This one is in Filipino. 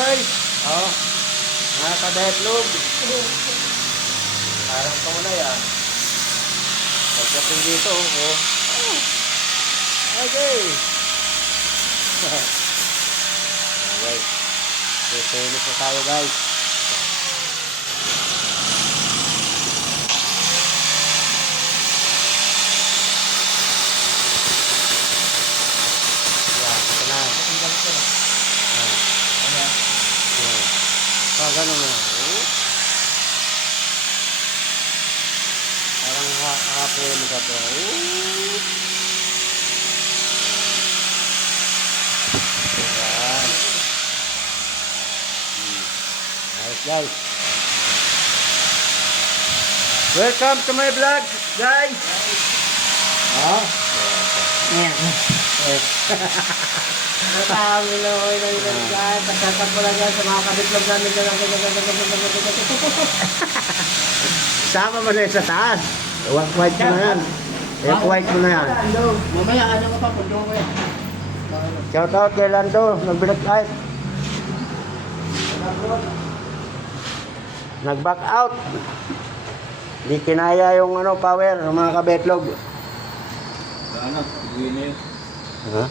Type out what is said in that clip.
guys. Oh, mga kabetlog. Parang kamuna yan. Pagdating dito, oh. Okay. Okay. Tutulis na tayo guys. Ganun na. Parang hapon na ito. Ayan. Nice guys. Welcome to my vlog guys. Oh. Ayan. Matawag nila ko yung guys. Pagkakad mo lang yan sa mga kabitlog namin. Sama mo na yun sa taas. White mo na yan. White mo na yan. Mamaya, ano ka pa? Pundo ko yan. Shout out kay Lando. Nag-black light. Nag-back out. Di kinaya yung power ng mga kabetlog. Ano? Uwi na yun. Ha?